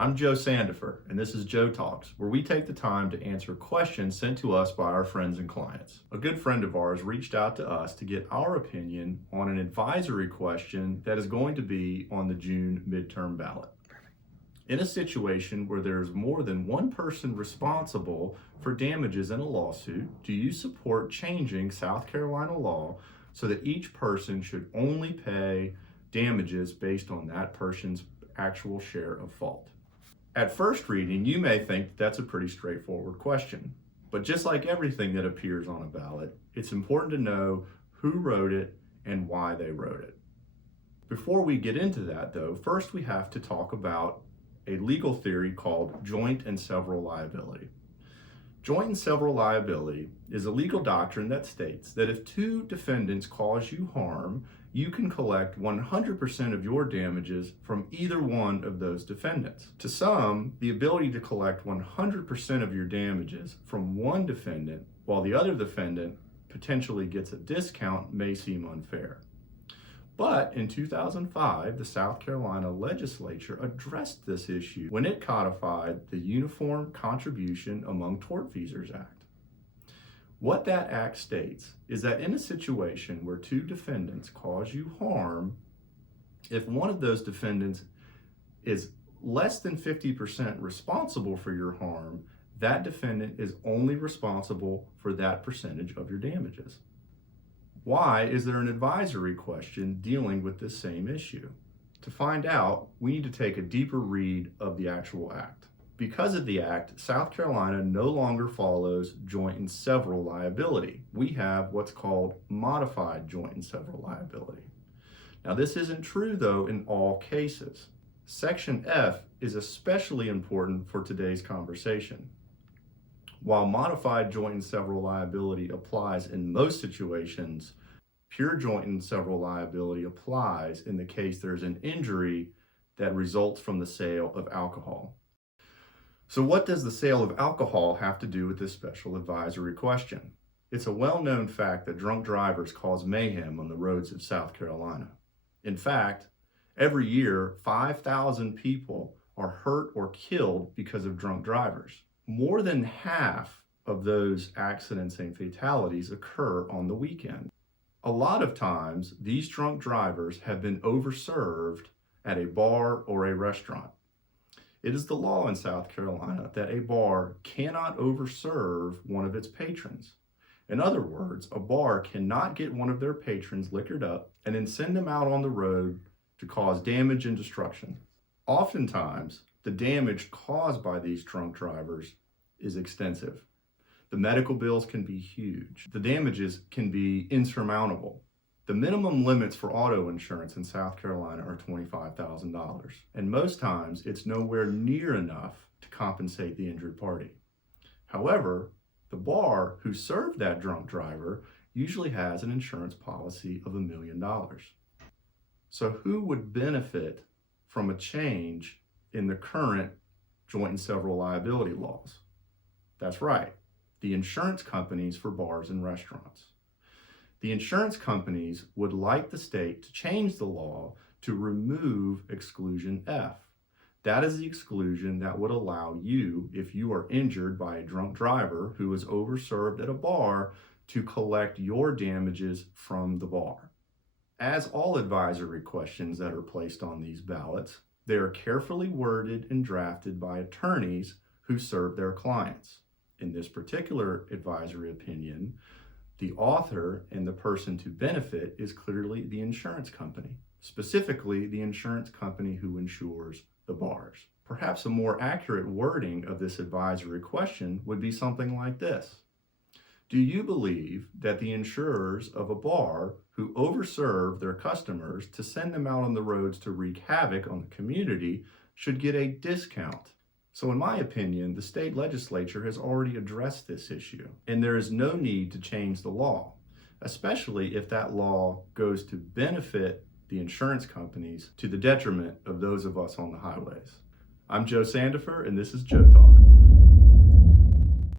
I'm Joe Sandifer, and this is Joe Talks, where we take the time to answer questions sent to us by our friends and clients. A good friend of ours reached out to us to get our opinion on an advisory question that is going to be on the June midterm ballot. In a situation where there's more than one person responsible for damages in a lawsuit, do you support changing South Carolina law so that each person should only pay damages based on that person's actual share of fault? At first reading, you may think that's a pretty straightforward question, but just like everything that appears on a ballot, it's important to know who wrote it and why they wrote it. Before we get into that though, first we have to talk about a legal theory called joint and several liability. Joint and several liability is a legal doctrine that states that if two defendants cause you harm, you can collect 100% of your damages from either one of those defendants. To some, the ability to collect 100% of your damages from one defendant while the other defendant potentially gets a discount may seem unfair. But in 2005, the South Carolina legislature addressed this issue when it codified the Uniform Contribution Among Tortfeasors Act. What that act states is that in a situation where two defendants cause you harm, if one of those defendants is less than 50% responsible for your harm, that defendant is only responsible for that percentage of your damages. Why is there an advisory question dealing with this same issue? To find out, we need to take a deeper read of the actual act. Because of the act, South Carolina no longer follows joint and several liability. We have what's called modified joint and several liability. Now, this isn't true though in all cases. Section F is especially important for today's conversation. While modified joint and several liability applies in most situations, pure joint and several liability applies in the case there's an injury that results from the sale of alcohol. So what does the sale of alcohol have to do with this special advisory question? It's a well-known fact that drunk drivers cause mayhem on the roads of South Carolina. In fact, every year, 5,000 people are hurt or killed because of drunk drivers. More than half of those accidents and fatalities occur on the weekend. A lot of times, these drunk drivers have been overserved at a bar or a restaurant. It is the law in South Carolina that a bar cannot overserve one of its patrons. In other words, a bar cannot get one of their patrons liquored up and then send them out on the road to cause damage and destruction. Oftentimes, the damage caused by these drunk drivers is extensive. The medical bills can be huge. The damages can be insurmountable. The minimum limits for auto insurance in South Carolina are $25,000, and most times it's nowhere near enough to compensate the injured party. However, the bar who served that drunk driver usually has an insurance policy of $1 million. So who would benefit from a change in the current joint and several liability laws? That's right, the insurance companies for bars and restaurants. The insurance companies would like the state to change the law to remove exclusion F. That is the exclusion that would allow you, if you are injured by a drunk driver who is overserved at a bar, to collect your damages from the bar. As all advisory questions that are placed on these ballots, they are carefully worded and drafted by attorneys who serve their clients. In this particular advisory opinion, the author and the person to benefit is clearly the insurance company, specifically the insurance company who insures the bars. Perhaps a more accurate wording of this advisory question would be something like this. Do you believe that the insurers of a bar who overserve their customers to send them out on the roads to wreak havoc on the community should get a discount? So in my opinion, the state legislature has already addressed this issue, and there is no need to change the law, especially if that law goes to benefit the insurance companies to the detriment of those of us on the highways. I'm Joe Sandifer, and this is Joe Talk.